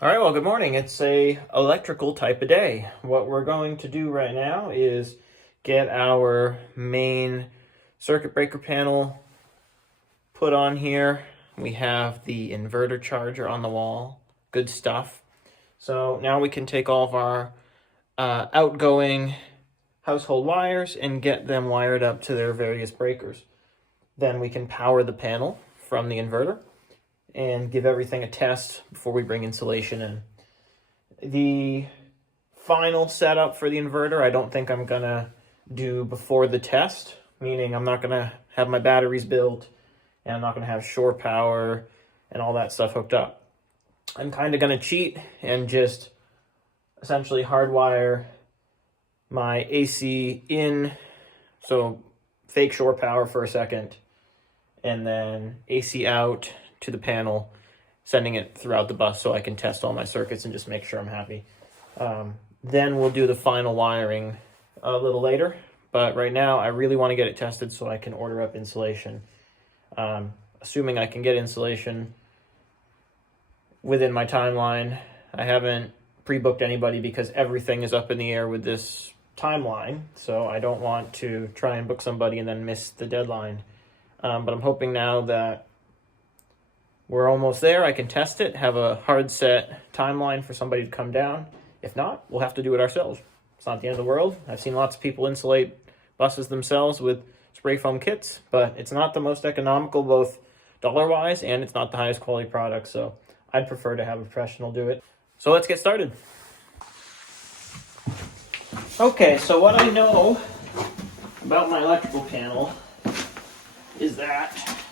All right, well, good morning. It's a electrical type of day. What we're going to do right now is get our main circuit breaker panel put on here. We have the inverter charger on the wall. Good stuff. So now we can take all of our outgoing household wires and get them wired up to their various breakers. Then we can power the panel from the inverter and give everything a test before we bring insulation in. The final setup for the inverter, I don't think I'm gonna do before the test, meaning I'm not gonna have my batteries built and I'm not gonna have shore power and all that stuff hooked up. I'm kind of gonna cheat and just essentially hardwire my AC in, so fake shore power for a second, and then AC out to the panel, sending it throughout the bus so I can test all my circuits and just make sure I'm happy. Then we'll do the final wiring a little later, but right now I really want to get it tested so I can order up insulation. Assuming I can get insulation within my timeline. I haven't pre-booked anybody because everything is up in the air with this timeline, so I don't want to try and book somebody and then miss the deadline. But I'm hoping now that we're almost there. I can test it, have a hard set timeline for somebody to come down. If not, we'll have to do it ourselves. It's not the end of the world. I've seen lots of people insulate buses themselves with spray foam kits, but it's not the most economical, both dollar-wise, and it's not the highest quality product, so I'd prefer to have a professional do it. So let's get started. Okay, so what I know about my electrical panel is that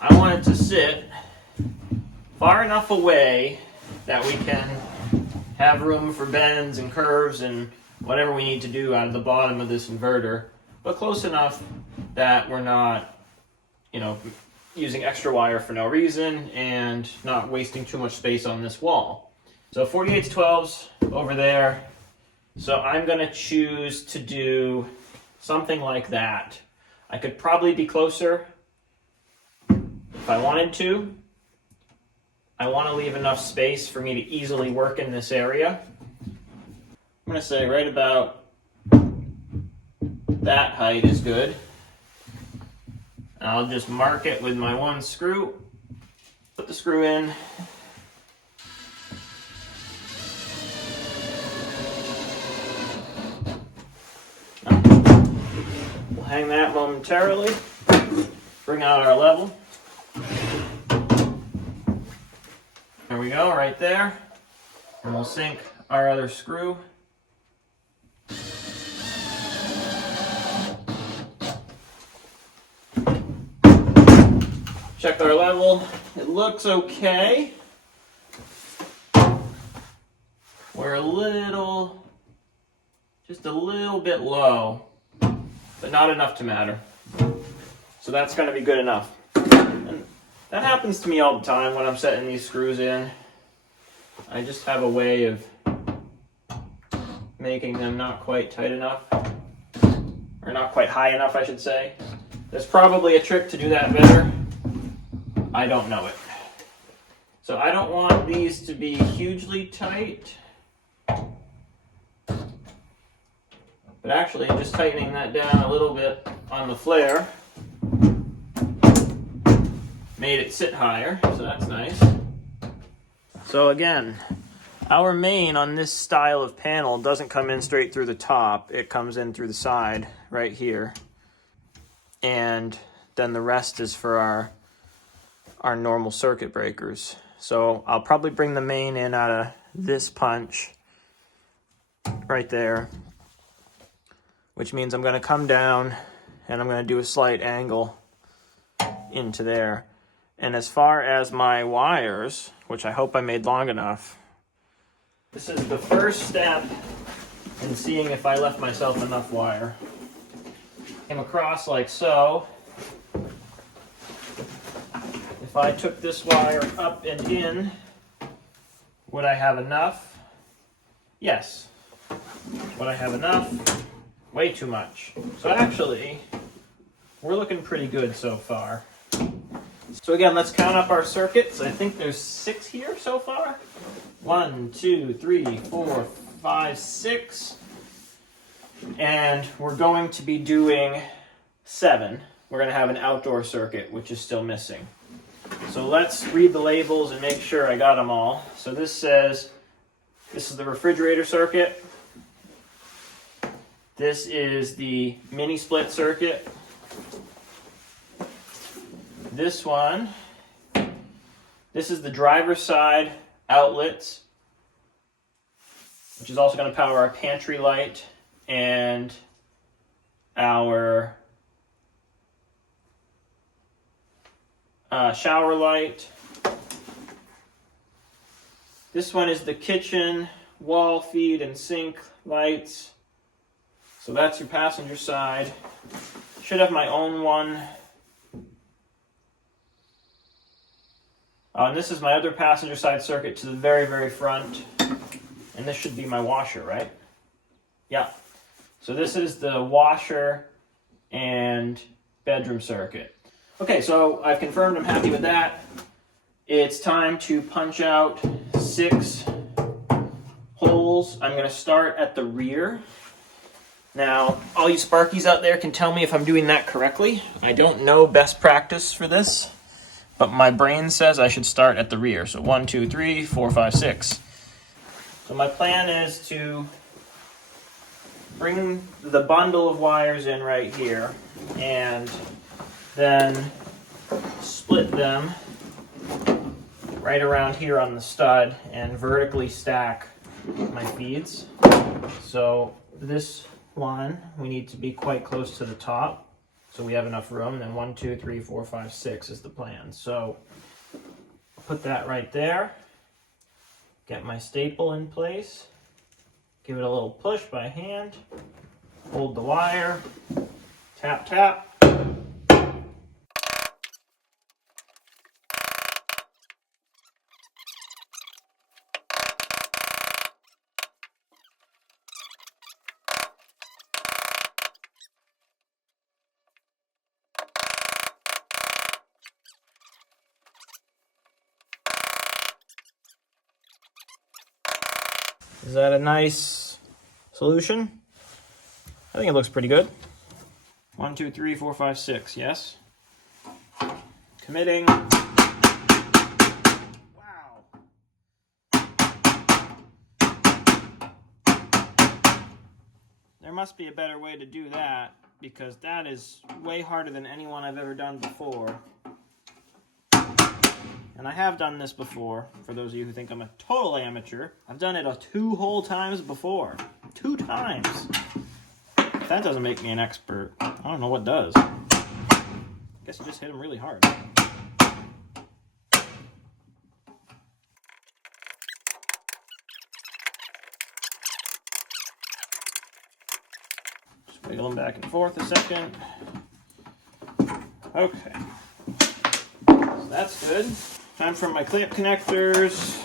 I want it to sit far enough away that we can have room for bends and curves and whatever we need to do out of the bottom of this inverter, but close enough that we're not, using extra wire for no reason and not wasting too much space on this wall. So 48/12s over there. So I'm going to choose to do something like that. I could probably be closer if I wanted to. I want to leave enough space for me to easily work in this area. I'm going to say right about that height is good. And I'll just mark it with my one screw. Put the screw in. We'll hang that momentarily. Bring out our level. There we go, right there. And we'll sink our other screw. Check our level. It looks okay. We're just a little bit low, but not enough to matter. So that's going to be good enough. And that happens to me all the time when I'm setting these screws in. I just have a way of making them not quite tight enough, or not quite high enough, I should say. There's probably a trick to do that better. I don't know it. So I don't want these to be hugely tight, but actually just tightening that down a little bit on the flare made it sit higher, so that's nice. So again, our main on this style of panel doesn't come in straight through the top. It comes in through the side right here. And then the rest is for our normal circuit breakers. So I'll probably bring the main in out of this punch right there, which means I'm going to come down and I'm going to do a slight angle into there. And as far as my wires, which I hope I made long enough, this is the first step in seeing if I left myself enough wire. Came across like so. If I took this wire up and in, would I have enough? Yes. Would I have enough? Way too much. So actually, we're looking pretty good so far. So again, let's count up our circuits. I think there's 6 here so far. 1, 2, 3, 4, 5, 6. And we're going to be doing 7. We're going to have an outdoor circuit, which is still missing. So let's read the labels and make sure I got them all. So this says, this is the refrigerator circuit. This is the mini split circuit. This one, this is the driver's side outlets, which is also going to power our pantry light and our shower light. This one is the kitchen, wall feed, and sink lights. So that's your passenger side. Should have my own one. And this is my other passenger side circuit to the very, very front. And this should be my washer, right? Yeah. So this is the washer and bedroom circuit. Okay, so I've confirmed I'm happy with that. It's time to punch out 6 holes. I'm going to start at the rear. Now, all you Sparkies out there can tell me if I'm doing that correctly. I don't know best practice for this, but my brain says I should start at the rear. So 1, 2, 3, 4, 5, 6. So my plan is to bring the bundle of wires in right here and then split them right around here on the stud and vertically stack my feeds. So this one, we need to be quite close to the top so we have enough room. Then 1, 2, 3, 4, 5, 6 is the plan. So put that right there. Get my staple in place. Give it a little push by hand. Hold the wire. Tap, tap. Is that a nice solution? I think it looks pretty good. 1, 2, 3, 4, 5, 6, yes. Committing. Wow. There must be a better way to do that because that is way harder than anyone I've ever done before. And I have done this before, for those of you who think I'm a total amateur. I've done it 2 whole times before. 2 times. If that doesn't make me an expert, I don't know what does. I guess you just hit them really hard. Just wiggle them back and forth a second. Okay. So that's good. Time for my clamp connectors.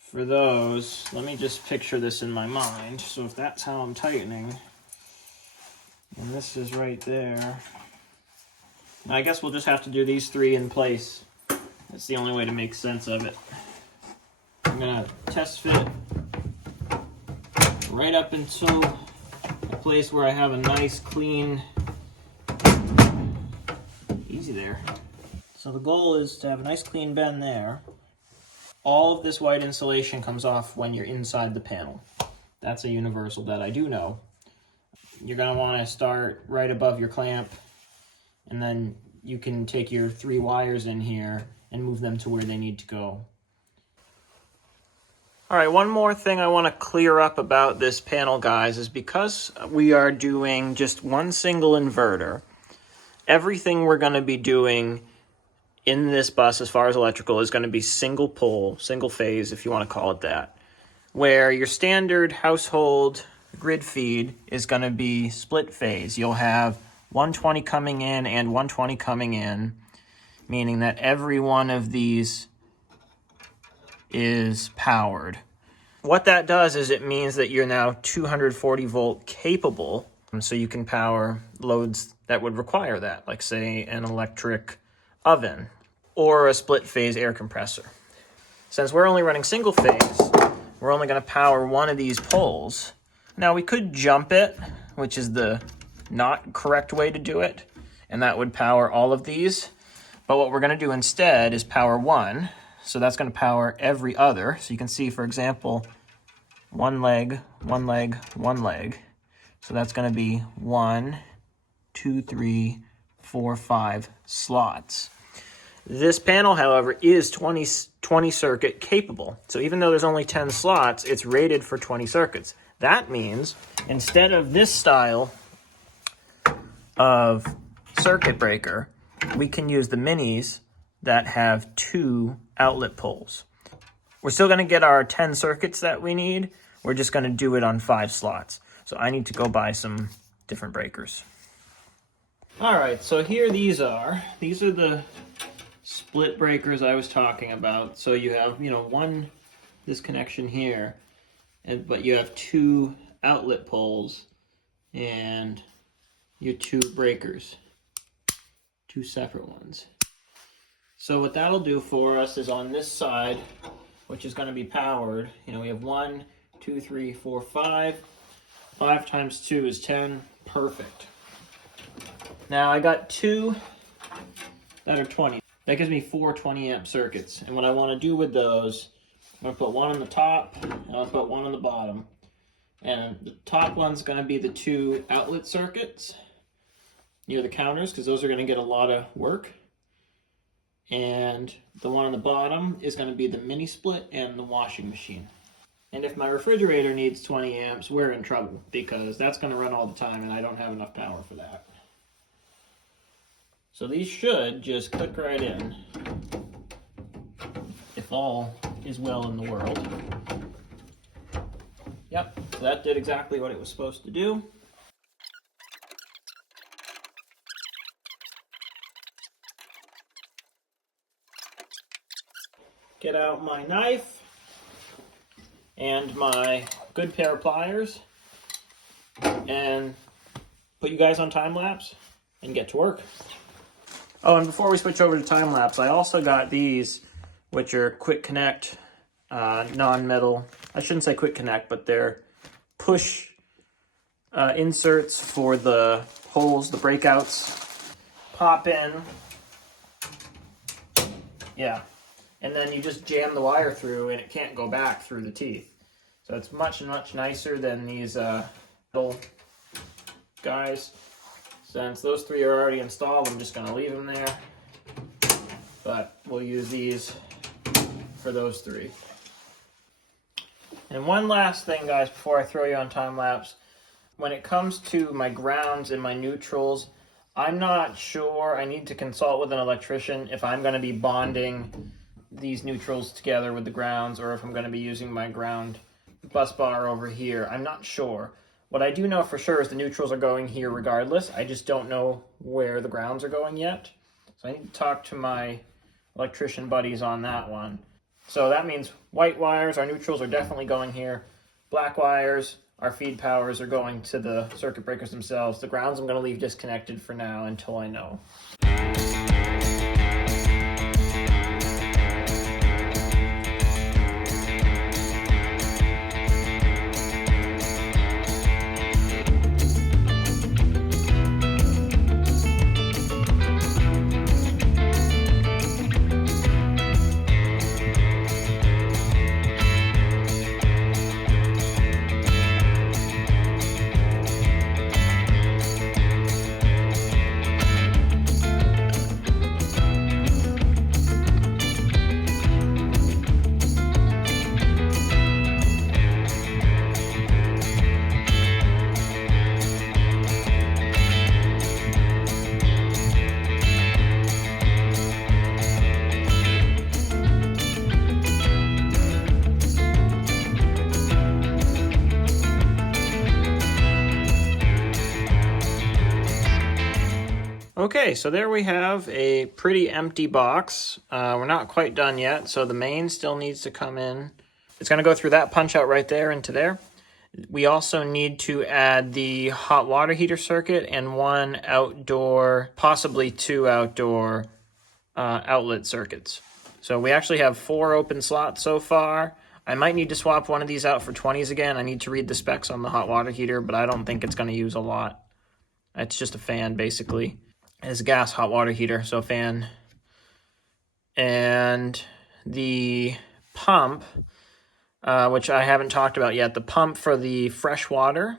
For those, let me just picture this in my mind. So if that's how I'm tightening, and this is right there, I guess we'll just have to do these 3 in place. That's the only way to make sense of it. I'm gonna test fit right up until a place where I have a nice clean, easy there. So the goal is to have a nice clean bend there. All of this white insulation comes off when you're inside the panel. That's a universal that I do know. You're gonna wanna start right above your clamp, and then you can take your 3 wires in here and move them to where they need to go. All right, one more thing I want to clear up about this panel, guys, is because we are doing just one single inverter, everything we're going to be doing in this bus as far as electrical is going to be single pole, single phase, if you want to call it that, where your standard household grid feed is going to be split phase. You'll have 120 coming in and 120 coming in, meaning that every one of these is powered. What that does is it means that you're now 240 volt capable, so you can power loads that would require that, like say an electric oven or a split phase air compressor. Since we're only running single phase, we're only going to power one of these poles. Now we could jump it, which is the not correct way to do it, and that would power all of these. But what we're going to do instead is power one. So that's going to power every other. So you can see, for example, one leg, one leg, one leg. So that's going to be 1, 2, 3, 4, 5 slots. This panel, however, is 20 circuit capable. So even though there's only 10 slots, it's rated for 20 circuits. That means instead of this style of circuit breaker, we can use the minis that have 2 outlet poles. We're still going to get our 10 circuits that we need. We're just going to do it on 5 slots. So I need to go buy some different breakers. All right, so here these are. These are the split breakers I was talking about. So you have, this connection here, but you have 2 outlet poles and your 2 breakers, 2 separate ones. So what that'll do for us is on this side, which is going to be powered, we have 1, 2, 3, 4, 5. 5 times 2 is 10. Perfect. Now I got 2 that are 20. That gives me 4 20 amp circuits. And what I want to do with those, I'm going to put one on the top, and I'll put one on the bottom. And the top one's going to be the 2 outlet circuits near the counters, because those are going to get a lot of work. And the one on the bottom is going to be the mini split and the washing machine. And if my refrigerator needs 20 amps, we're in trouble, because that's going to run all the time and I don't have enough power for that. So these should just click right in, if all is well in the world. Yep, so that did exactly what it was supposed to do. Get out my knife and my good pair of pliers and put you guys on time lapse and get to work. Oh, and before we switch over to time lapse, I also got these, which are quick connect, non-metal. I shouldn't say quick connect, but they're push inserts for the holes, the breakouts. Pop in. Yeah. And then you just jam the wire through and it can't go back through the teeth. So it's much, much nicer than these metal guys. Since those 3 are already installed, I'm just going to leave them there. But we'll use these for those 3. And one last thing, guys, before I throw you on time lapse. When it comes to my grounds and my neutrals, I'm not sure. I need to consult with an electrician if I'm going to be bonding these neutrals together with the grounds, or if I'm going to be using my ground bus bar over here. I'm not sure. What I do know for sure is the neutrals are going here regardless. I just don't know where the grounds are going yet. So I need to talk to my electrician buddies on that one. So that means white wires, our neutrals are definitely going here. Black wires, our feed powers are going to the circuit breakers themselves. The grounds I'm going to leave disconnected for now until I know. Okay, so there we have a pretty empty box. We're not quite done yet, so the main still needs to come in. It's going to go through that punch out right there into there. We also need to add the hot water heater circuit and one outdoor, possibly two outdoor outlet circuits. So we actually have 4 open slots so far. I might need to swap one of these out for 20s again. I need to read the specs on the hot water heater, but I don't think it's going to use a lot. It's just a fan, basically. It's a gas hot water heater, so fan. And the pump, which I haven't talked about yet, the pump for the fresh water,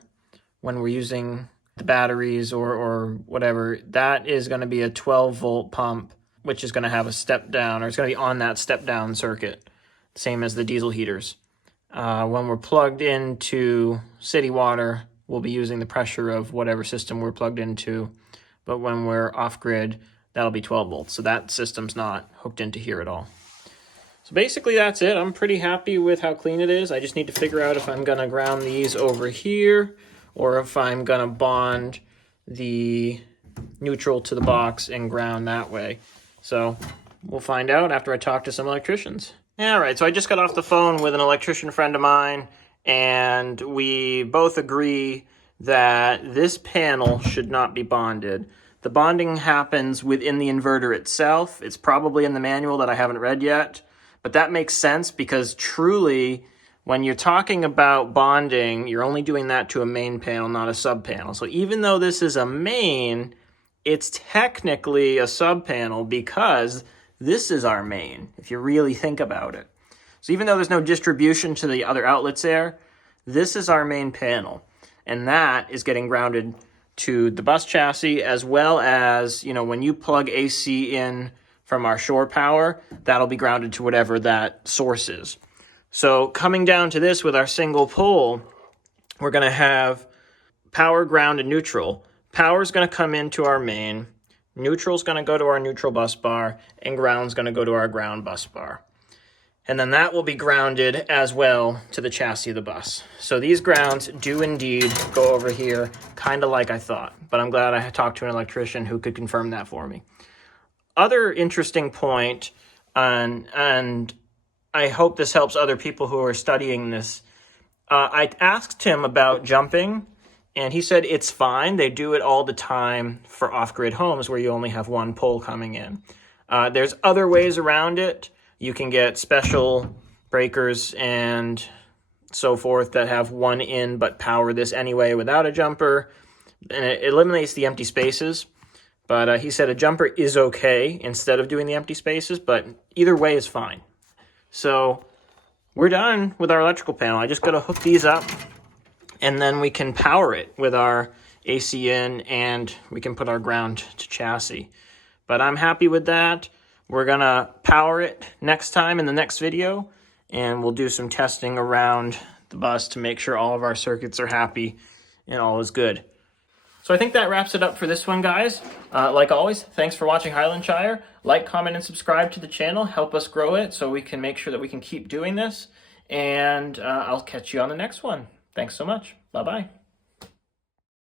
when we're using the batteries or whatever, that is going to be a 12-volt pump, which is going to have a step down, or it's going to be on that step down circuit, same as the diesel heaters. When we're plugged into city water, we'll be using the pressure of whatever system we're plugged into. But when we're off-grid, that'll be 12 volts. So that system's not hooked into here at all. So basically that's it. I'm pretty happy with how clean it is. I just need to figure out if I'm going to ground these over here or if I'm going to bond the neutral to the box and ground that way. So we'll find out after I talk to some electricians. All right, so I just got off the phone with an electrician friend of mine, and we both agree that this panel should not be bonded. The bonding happens within the inverter itself. It's probably in the manual that I haven't read yet, but that makes sense because truly, when you're talking about bonding, you're only doing that to a main panel, not a sub panel. So even though this is a main, it's technically a sub panel because this is our main, if you really think about it. So even though there's no distribution to the other outlets there, this is our main panel. And that is getting grounded to the bus chassis, as well as, you know, when you plug AC in from our shore power, that'll be grounded to whatever that source is. So coming down to this with our single pole, we're going to have power, ground, and neutral. Power is going to come into our main, neutral is going to go to our neutral bus bar, and ground is going to go to our ground bus bar. And then that will be grounded as well to the chassis of the bus. So these grounds do indeed go over here, kind of like I thought. But I'm glad I talked to an electrician who could confirm that for me. Other interesting point, and I hope this helps other people who are studying this. I asked him about jumping, and he said it's fine. They do it all the time for off-grid homes where you only have one pole coming in. There's other ways around it. You can get special breakers and so forth that have one in but power this anyway without a jumper. And it eliminates the empty spaces. But he said a jumper is okay instead of doing the empty spaces, but either way is fine. So we're done with our electrical panel. I just got to hook these up, and then we can power it with our AC in, and we can put our ground to chassis. But I'm happy with that. We're going to power it next time in the next video, and we'll do some testing around the bus to make sure all of our circuits are happy and all is good. So I think that wraps it up for this one, guys. Like always, thanks for watching Highlandshire. Like, comment, and subscribe to the channel. Help us grow it so we can make sure that we can keep doing this. And I'll catch you on the next one. Thanks so much. Bye-bye.